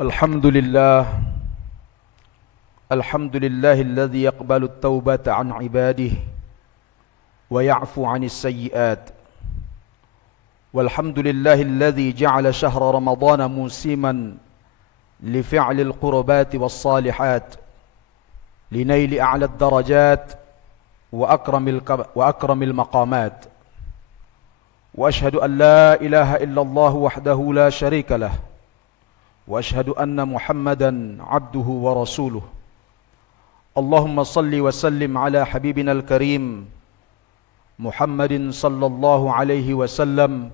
الحمد لله الحمد لله الذي يقبل التوبة عن عباده ويعفو عن السيئات والحمد لله الذي جعل شهر رمضان موسما لفعل القربات والصالحات لنيل أعلى الدرجات وأكرم المقامات وأشهد أن لا إله إلا الله وحده لا شريك له وأشهد أن محمدا عبده ورسوله اللهم صل وسلم على حبيبنا الكريم محمد صلى الله عليه وسلم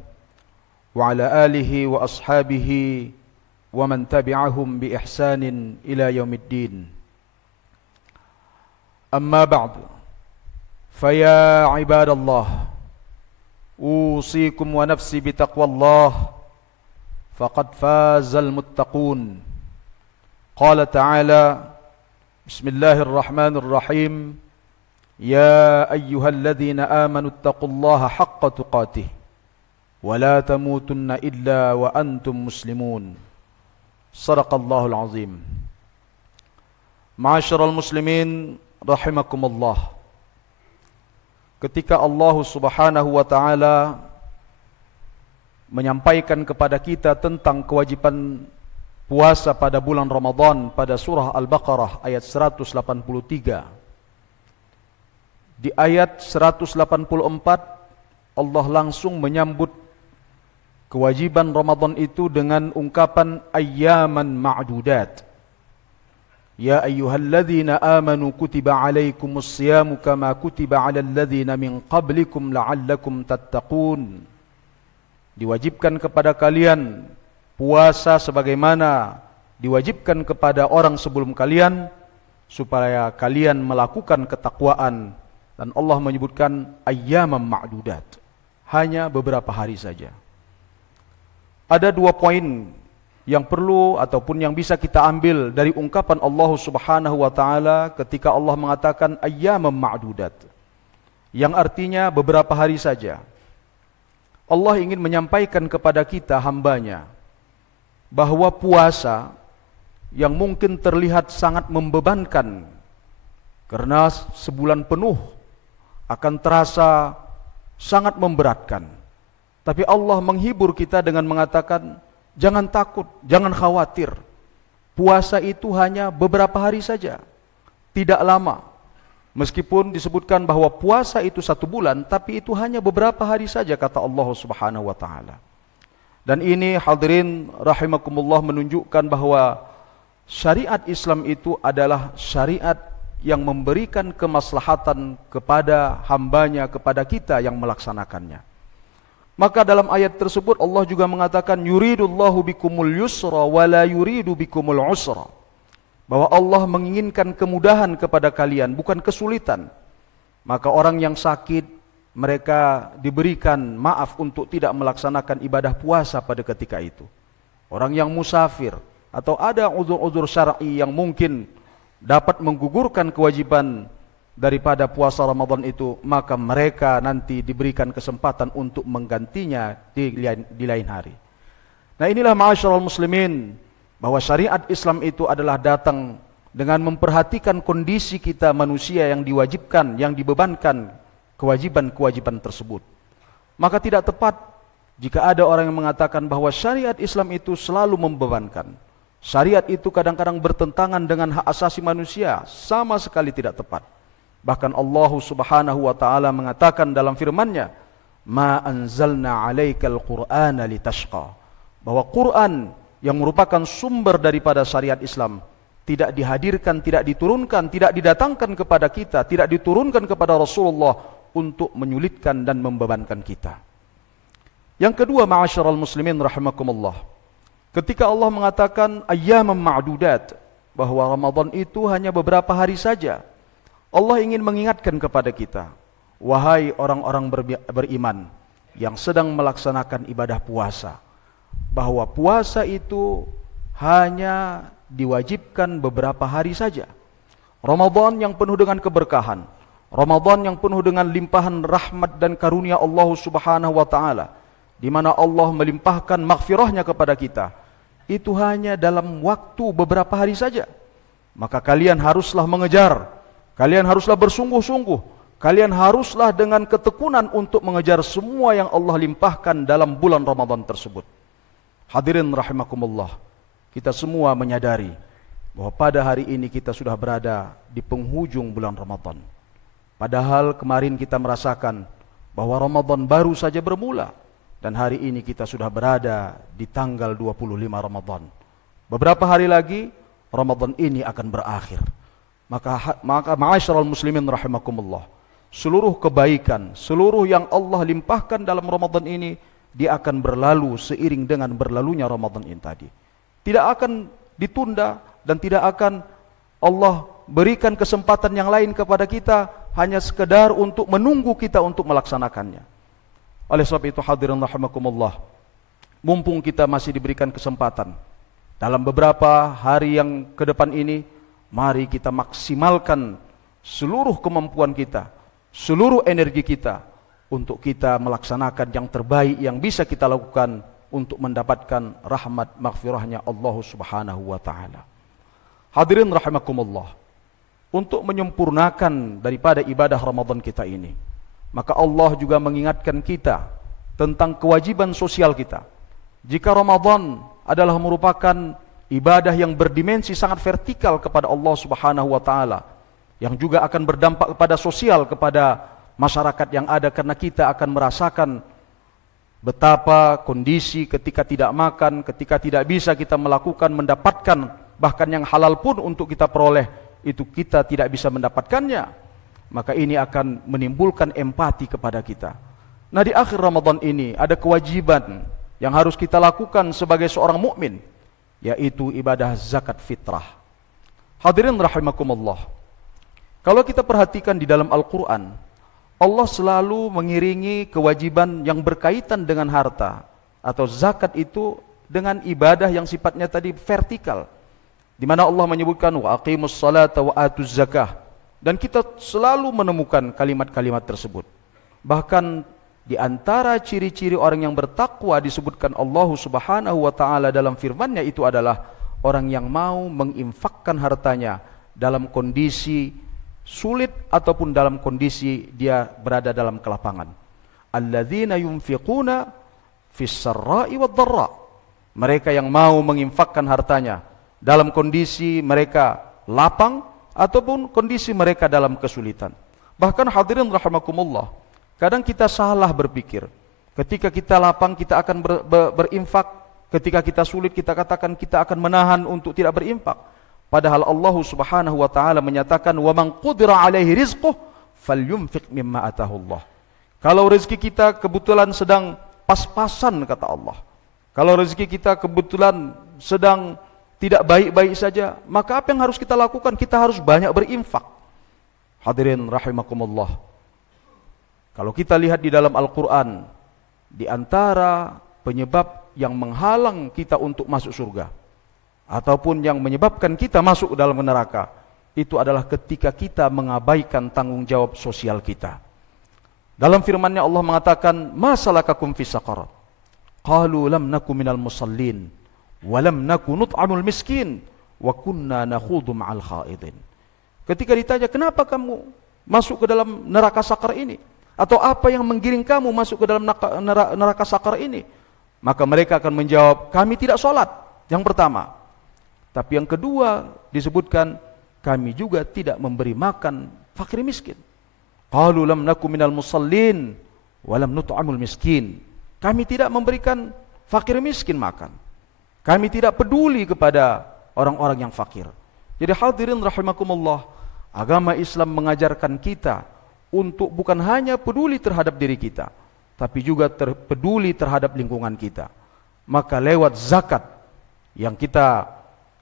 وعلى آله وأصحابه ومن تبعهم بإحسان إلى يوم الدين أما بعد فيا عباد الله أوصيكم ونفسي بتقوى الله فقد فاز المتقون قال تعالى بسم الله الرحمن الرحيم يا أيها الذين آمنوا اتقوا الله حق تقاته ولا تموتن إلا وأنتم مسلمون صدق الله العظيم معاشر المسلمين رحمكم الله. Ketika Allah Subhanahu wa taala menyampaikan kepada kita tentang kewajiban puasa pada bulan Ramadan pada surah Al-Baqarah ayat 183. Di ayat 184 Allah langsung menyambut kewajiban Ramadan itu dengan ungkapan ayyaman ma'dudat. Ya ayyuhalladzina amanu kutiba alaikumus siyamu kama kutiba alal ladzina min qablikum la'allakum tattaqun. Diwajibkan kepada kalian puasa sebagaimana diwajibkan kepada orang sebelum kalian supaya kalian melakukan ketakwaan, dan Allah menyebutkan ayyamam ma'dudat, hanya beberapa hari saja. Ada dua poin yang perlu ataupun yang bisa kita ambil dari ungkapan Allah Subhanahu wa taala ketika Allah mengatakan ayyamam ma'dudat, yang artinya beberapa hari saja. Allah ingin menyampaikan kepada kita hambanya bahwa puasa yang mungkin terlihat sangat membebankan karena sebulan penuh akan terasa sangat memberatkan. Tapi Allah menghibur kita dengan mengatakan jangan takut, jangan khawatir. Puasa itu hanya beberapa hari saja, tidak lama. Meskipun disebutkan bahwa puasa itu 1 bulan, tapi itu hanya beberapa hari saja kata Allah Subhanahu wa taala. Dan ini hadirin rahimakumullah menunjukkan bahwa syariat Islam itu adalah syariat yang memberikan kemaslahatan kepada hambanya, kepada kita yang melaksanakannya. Maka dalam ayat tersebut Allah juga mengatakan yuridullahu bikumul yusra wa la yuridu bikumul usra. Bahwa Allah menginginkan kemudahan kepada kalian, bukan kesulitan. Maka orang yang sakit, mereka diberikan maaf untuk tidak melaksanakan ibadah puasa pada ketika itu. Orang yang musafir, atau ada uzur-uzur syar'i yang mungkin dapat menggugurkan kewajiban daripada puasa Ramadan itu, maka mereka nanti diberikan kesempatan untuk menggantinya di lain hari. Nah, inilah ma'asyiral muslimin, bahwa syariat Islam itu adalah datang dengan memperhatikan kondisi kita manusia yang diwajibkan, yang dibebankan kewajiban-kewajiban tersebut. Maka tidak tepat jika ada orang yang mengatakan bahwa syariat Islam itu selalu membebankan. Syariat itu kadang-kadang bertentangan dengan hak asasi manusia, sama sekali tidak tepat. Bahkan Allah Subhanahu wa taala mengatakan dalam firman-Nya, "Ma anzalna 'alaikal Qur'ana litashqa." Bahwa Quran yang merupakan sumber daripada syariat Islam tidak dihadirkan, tidak diturunkan, tidak didatangkan kepada kita, tidak diturunkan kepada Rasulullah untuk menyulitkan dan membebankan kita. Yang kedua, ma'asyiral muslimin rahimakumullah, ketika Allah mengatakan ayyamam ma'dudat, bahwa Ramadan itu hanya beberapa hari saja, Allah ingin mengingatkan kepada kita, wahai orang-orang beriman yang sedang melaksanakan ibadah puasa, bahwa puasa itu hanya diwajibkan beberapa hari saja. Ramadan yang penuh dengan keberkahan, Ramadan yang penuh dengan limpahan rahmat dan karunia Allah Subhanahu wa taala, di mana Allah melimpahkan maghfirahnya kepada kita. itu hanya dalam waktu beberapa hari saja. Maka kalian haruslah mengejar, kalian haruslah bersungguh-sungguh, kalian haruslah dengan ketekunan untuk mengejar semua yang Allah limpahkan dalam bulan Ramadan tersebut. Hadirin rahimakumullah, kita semua menyadari bahwa pada hari ini kita sudah berada di penghujung bulan Ramadan. Padahal kemarin kita merasakan bahwa Ramadan baru saja bermula, dan hari ini kita sudah berada di tanggal 25 Ramadan. Beberapa hari lagi Ramadan ini akan berakhir. Maka ma'asyiral muslimin rahimakumullah, seluruh kebaikan, seluruh yang Allah limpahkan dalam Ramadan ini, dia akan berlalu seiring dengan berlalunya Ramadan ini tadi. Tidak akan ditunda dan tidak akan Allah berikan kesempatan yang lain kepada kita hanya sekedar untuk menunggu kita untuk melaksanakannya. Oleh sebab itu hadirin rahimakumullah, mumpung kita masih diberikan kesempatan dalam beberapa hari yang ke depan ini, mari kita maksimalkan seluruh kemampuan kita, seluruh energi kita untuk kita melaksanakan yang terbaik yang bisa kita lakukan untuk mendapatkan rahmat maghfirahnya Allah Subhanahu wa taala. Hadirin rahimakumullah, untuk menyempurnakan daripada ibadah Ramadan kita ini, maka Allah juga mengingatkan kita tentang kewajiban sosial kita. Jika Ramadan adalah merupakan ibadah yang berdimensi sangat vertikal kepada Allah Subhanahu wa taala, yang juga akan berdampak kepada sosial, kepada masyarakat yang ada, karena kita akan merasakan betapa kondisi ketika tidak makan, ketika tidak bisa kita mendapatkan bahkan yang halal pun untuk kita peroleh, itu kita tidak bisa mendapatkannya. Maka ini akan menimbulkan empati kepada kita. Nah, di akhir Ramadan ini ada kewajiban yang harus kita lakukan sebagai seorang mukmin, yaitu ibadah zakat fitrah. Hadirin rahimakumullah, kalau kita perhatikan di dalam Al-Quran, Allah selalu mengiringi kewajiban yang berkaitan dengan harta atau zakat itu dengan ibadah yang sifatnya tadi vertikal, di mana Allah menyebutkan wa aqimus salata wa atuz zakah, dan kita selalu menemukan kalimat-kalimat tersebut. Bahkan di antara ciri-ciri orang yang bertakwa disebutkan Allah Subhanahu wa taala dalam firman-Nya itu adalah orang yang mau menginfakkan hartanya dalam kondisi sulit ataupun dalam kondisi dia berada dalam kelapangan. Alladzina yunfiquna fis sarra'i wad dharra. Mereka yang mau menginfakkan hartanya dalam kondisi mereka lapang ataupun kondisi mereka dalam kesulitan. Bahkan hadirin rahimakumullah, kadang kita salah berpikir. Ketika kita lapang kita akan berinfak, ketika kita sulit kita katakan kita akan menahan untuk tidak berinfak. Padahal Allah Subhanahu wa taala menyatakan wa man qudira alaihi rizquh falyunfiq mimma atahu Allah. Kalau rezeki kita kebetulan sedang pas-pasan kata Allah, kalau rezeki kita kebetulan sedang tidak baik-baik saja, maka apa yang harus kita lakukan? Kita harus banyak berinfak. Hadirin rahimakumullah, kalau kita lihat di dalam Al-Quran, di antara penyebab yang menghalang kita untuk masuk surga ataupun yang menyebabkan kita masuk dalam neraka, itu adalah ketika kita mengabaikan tanggung jawab sosial kita. Dalam firman-Nya Allah mengatakan, "Ma salakakum fis saqar?" Qalu lam naku minal musallin wa lam naku nut'amul miskin wa kunna nakhudu ma'al khaidin. Ketika ditanya, kenapa kamu masuk ke dalam neraka sakar ini? Atau apa yang menggiring kamu masuk ke dalam neraka sakar ini? Maka mereka akan menjawab, kami tidak sholat, yang pertama. Tapi yang kedua disebutkan, kami juga tidak memberi makan fakir miskin. Qalu lam naku minal musallin wa lam nut'amul miskin. Kami tidak memberikan fakir miskin makan. Kami tidak peduli kepada orang-orang yang fakir. Jadi hadirin rahimakumullah, agama Islam mengajarkan kita untuk bukan hanya peduli terhadap diri kita, tapi juga peduli terhadap lingkungan kita. Maka lewat zakat yang kita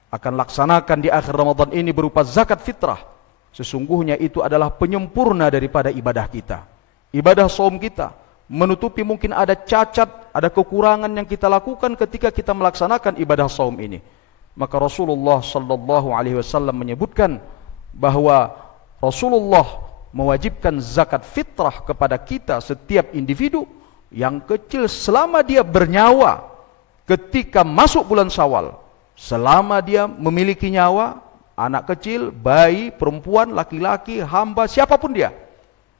akan laksanakan di akhir Ramadan ini berupa zakat fitrah, sesungguhnya itu adalah penyempurna daripada ibadah kita. Ibadah saum kita menutupi mungkin ada cacat, ada kekurangan yang kita lakukan ketika kita melaksanakan ibadah saum ini. Maka Rasulullah sallallahu alaihi wasallam menyebutkan bahwa Rasulullah mewajibkan zakat fitrah kepada kita setiap individu yang kecil selama dia bernyawa. ketika masuk bulan Syawal, selama dia memiliki nyawa, anak kecil, bayi, perempuan, laki-laki, hamba, siapapun dia,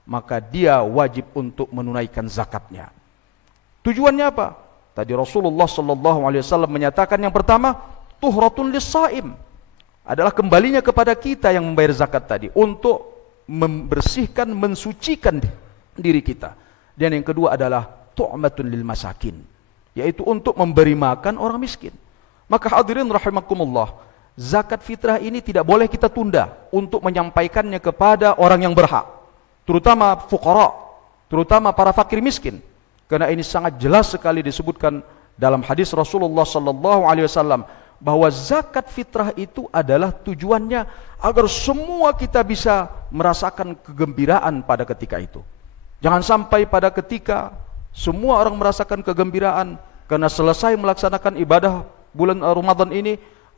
maka dia wajib untuk menunaikan zakatnya. Tujuannya apa? Tadi Rasulullah SAW menyatakan yang pertama, tuhratun lis-shaim, adalah kembalinya kepada kita yang membayar zakat tadi, untuk membersihkan, mensucikan diri kita. Dan yang kedua adalah tu'matun lil masakin, yaitu untuk memberi makan orang miskin. Maka hadirin rahimakumullah, zakat fitrah ini tidak boleh kita tunda untuk menyampaikannya kepada orang yang berhak, terutama fuqara, terutama para fakir miskin. Karena ini sangat jelas sekali disebutkan dalam hadis Rasulullah SAW bahwa zakat fitrah itu adalah tujuannya agar semua kita bisa merasakan kegembiraan pada ketika itu. Jangan sampai pada ketika semua orang merasakan kegembiraan karena selesai melaksanakan ibadah bulan Ramadan ini,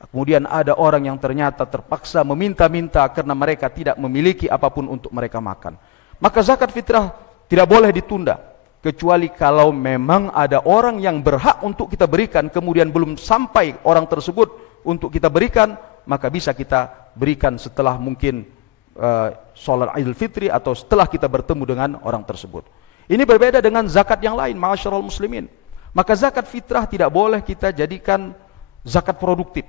kemudian ada orang yang ternyata terpaksa meminta-minta karena mereka tidak memiliki apapun untuk mereka makan. Maka zakat fitrah tidak boleh ditunda, kecuali kalau memang ada orang yang berhak untuk kita berikan, kemudian belum sampai orang tersebut untuk kita berikan, maka bisa kita berikan setelah mungkin sholat Idul Fitri atau setelah kita bertemu dengan orang tersebut. Ini berbeda dengan zakat yang lain, ma'asyiral muslimin. Maka zakat fitrah tidak boleh kita jadikan zakat produktif.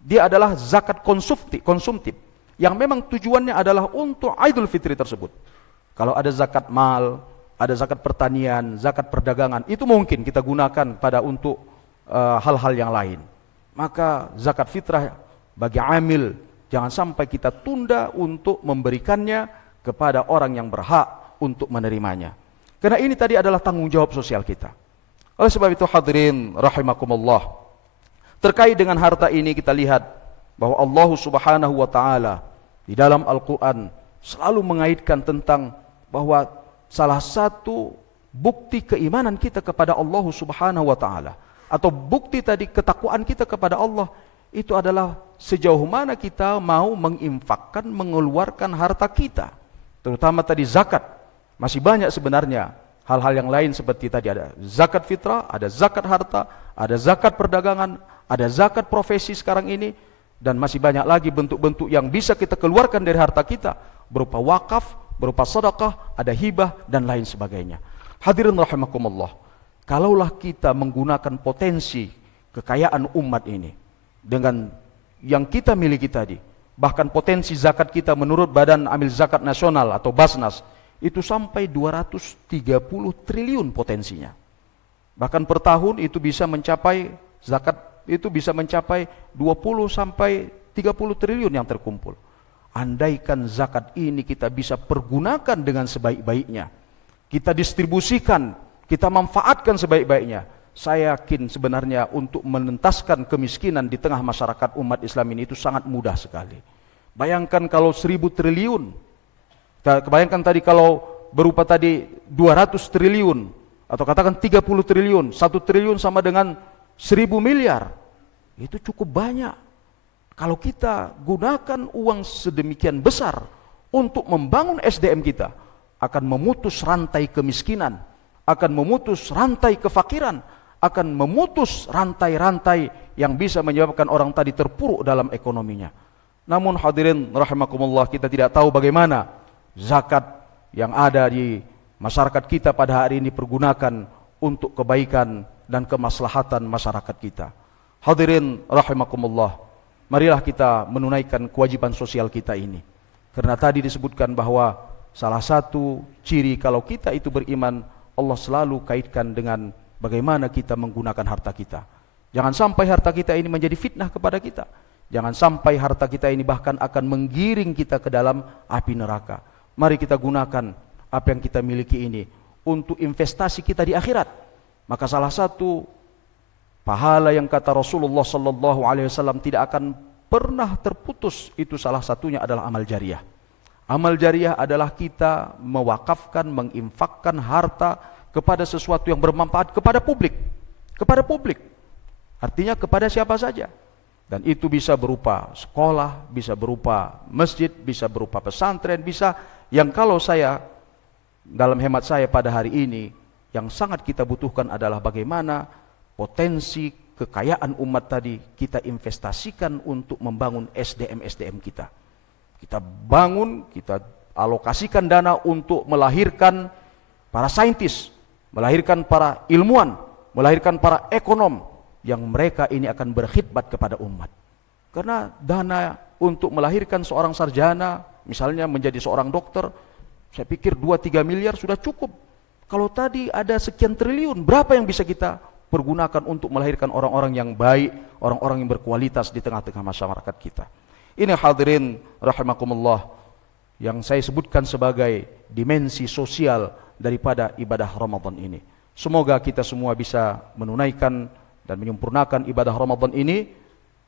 Dia adalah zakat konsumtif yang memang tujuannya adalah untuk Idul Fitri tersebut. Kalau ada zakat mal, ada zakat pertanian, zakat perdagangan, itu mungkin kita gunakan pada untuk hal-hal yang lain. Maka zakat fitrah bagi amil, jangan sampai kita tunda untuk memberikannya kepada orang yang berhak untuk menerimanya. Karena ini tadi adalah tanggung jawab sosial kita. Oleh sebab itu hadirin rahimakumullah, terkait dengan harta ini kita lihat bahwa Allah Subhanahu wa taala di dalam Al-Qur'an selalu mengaitkan tentang bahwa salah satu bukti keimanan kita kepada Allah Subhanahu wa taala, atau bukti tadi ketakwaan kita kepada Allah, itu adalah sejauh mana kita mau menginfakkan, mengeluarkan harta kita, terutama tadi zakat. Masih banyak sebenarnya hal-hal yang lain seperti tadi, ada zakat fitrah, ada zakat harta, ada zakat perdagangan, ada zakat profesi sekarang ini, dan masih banyak lagi bentuk-bentuk yang bisa kita keluarkan dari harta kita, berupa wakaf, berupa sedekah, ada hibah dan lain sebagainya. Hadirin rahimakumullah, kalaulah kita menggunakan potensi kekayaan umat ini dengan yang kita miliki tadi, bahkan potensi zakat kita menurut Badan Amil Zakat Nasional atau Basnas itu sampai 230 triliun potensinya. Bahkan per tahun itu bisa mencapai, zakat itu bisa mencapai 20 sampai 30 triliun yang terkumpul. Andaikan zakat ini kita bisa pergunakan dengan sebaik-baiknya, kita distribusikan, kita manfaatkan sebaik-baiknya, saya yakin sebenarnya untuk menentaskan kemiskinan di tengah masyarakat umat Islam ini itu sangat mudah sekali. Bayangkan kalau 1000 triliun, bayangkan tadi kalau berupa tadi 200 triliun, atau katakan 30 triliun, 1 triliun sama dengan 1000 miliar, itu cukup banyak. Kalau kita gunakan uang sedemikian besar untuk membangun SDM kita, akan memutus rantai kemiskinan, akan memutus rantai kefakiran, akan memutus rantai-rantai yang bisa menyebabkan orang tadi terpuruk dalam ekonominya. Namun hadirin rahimakumullah, kita tidak tahu bagaimana zakat yang ada di masyarakat kita pada hari ini pergunakan untuk kebaikan dan kemaslahatan masyarakat kita. Hadirin rahimakumullah, marilah kita menunaikan kewajiban sosial kita ini. Karena tadi disebutkan bahwa salah satu ciri kalau kita itu beriman, Allah selalu kaitkan dengan bagaimana kita menggunakan harta kita. Jangan sampai harta kita ini menjadi fitnah kepada kita. Jangan sampai harta kita ini bahkan akan menggiring kita ke dalam api neraka. Mari kita gunakan apa yang kita miliki ini untuk investasi kita di akhirat. Maka salah satu pahala yang kata Rasulullah SAW tidak akan pernah terputus, itu salah satunya adalah amal jariah. Amal jariah adalah kita mewakafkan, menginfakkan harta kepada sesuatu yang bermanfaat kepada publik. Kepada publik, artinya kepada siapa saja. Dan itu bisa berupa sekolah, bisa berupa masjid, bisa berupa pesantren, bisa yang kalau saya, dalam hemat saya pada hari ini, yang sangat kita butuhkan adalah bagaimana potensi kekayaan umat tadi kita investasikan untuk membangun SDM kita. Kita bangun, kita alokasikan dana untuk melahirkan para saintis, melahirkan para ilmuwan, melahirkan para ekonom yang mereka ini akan berkhidmat kepada umat. Karena dana untuk melahirkan seorang sarjana, misalnya menjadi seorang dokter, saya pikir 2-3 miliar sudah cukup. Kalau tadi ada sekian triliun, berapa yang bisa kita pergunakan untuk melahirkan orang-orang yang baik, orang-orang yang berkualitas di tengah-tengah masyarakat kita. Ini hadirin rahimakumullah yang saya sebutkan sebagai dimensi sosial daripada ibadah Ramadan ini. Semoga kita semua bisa menunaikan dan menyempurnakan ibadah Ramadan ini,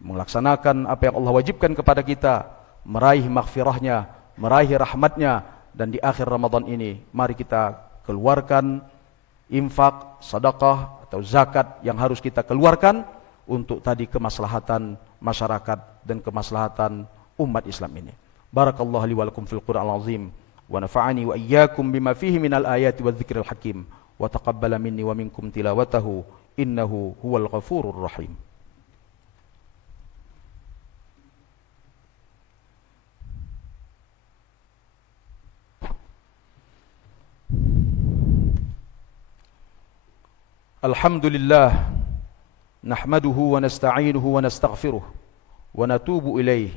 melaksanakan apa yang Allah wajibkan kepada kita, meraih maghfirahnya, meraih rahmatnya, dan di akhir Ramadan ini mari kita keluarkan infak, sedekah atau zakat yang harus kita keluarkan untuk tadi kemaslahatan masyarakat dan kemaslahatan umat Islam ini. Barakallahu li wa lakum fil Qur'anil azim wa nafa'ani wa iyyakum bima fihi minal ayati wadh-dhikril hakim wa taqabbala minni wa minkum tilawatahu innahu huwal ghafurur rahim. Alhamdulillah nahmaduhu wa nasta'inuhu wa nastaghfiruh wa natubu ilayh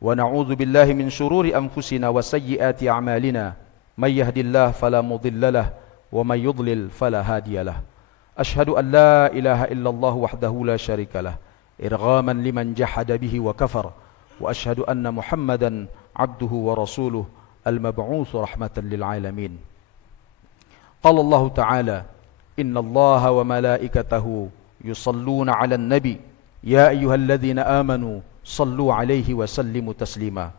wa na'udzu billahi min shururi anfusina wa sayyiati a'malina may yahdihillahu fala mudilla lahu wa may yudlil fala hadiya lahu. Ashhadu an la ilaha illallah wahdahu la syarika lahu irghaman liman jahada bihi wa kafar wa ashhadu anna Muhammadan abduhu wa rasuluh al-mab'uts rahmatan lil alamin. Qala Allah ta'ala inna Allah wa malaikatahu yusalluna 'alan nabi ya ayyuhalladzina amanu sallu 'alaihi wa sallimu taslima.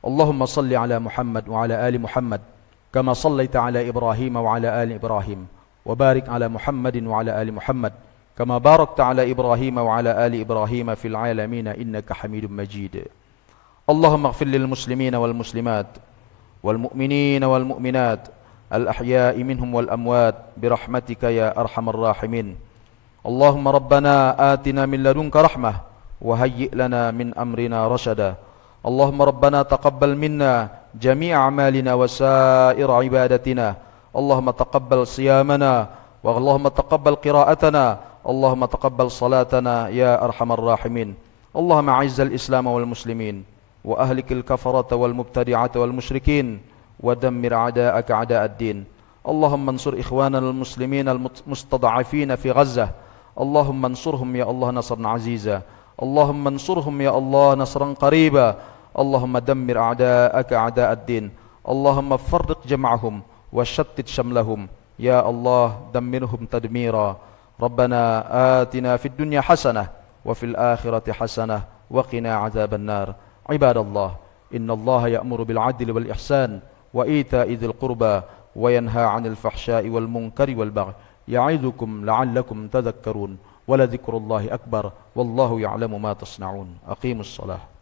Allahumma salli 'ala Muhammad wa 'ala ali Muhammad kama sallaita 'ala Ibrahim wa 'ala ali Ibrahim wa barik 'ala Muhammadin wa 'ala ali Muhammad kama barakta 'ala Ibrahim wa 'ala ali Ibrahim fil 'alamin innaka Hamidum Majid. Allahumma ighfir lil muslimina wal muslimat wal mu'minina wal mu'minat الأحياء منهم والأموات برحمتك يا أرحم الراحمين. اللهم ربنا آتنا من لدنك رحمة وهيئ لنا من أمرنا رشدا. اللهم ربنا تقبل منا جميع أعمالنا وسائر عبادتنا. اللهم تقبل صيامنا اللهم تقبل قراءتنا اللهم تقبل صلاتنا يا أرحم الراحمين. اللهم أعز الإسلام والمسلمين وأهلك الكفرة والمبتدعة والمشركين ودمر أعداءك أعداء الدين. اللهم انصر إخواننا المسلمين المستضعفين في غزة. اللهم انصرهم يا الله نصرا عزيزا. اللهم انصرهم يا الله نصرا قريبا. اللهم دمر أعداءك أعداء الدين. اللهم فرق جمعهم وشتت شملهم يا الله دمرهم تدميرا. ربنا آتنا في الدنيا حسنة وفي الآخرة حسنة وقنا عذاب النار. عباد الله إن الله يأمر بالعدل والإحسان وإيتاء ذي القربى وينهى عن الفحشاء والمنكر والبغي يعظكم لعلكم تذكرون ولذكر الله أكبر والله يعلم ما تصنعون. أقيموا الصلاة.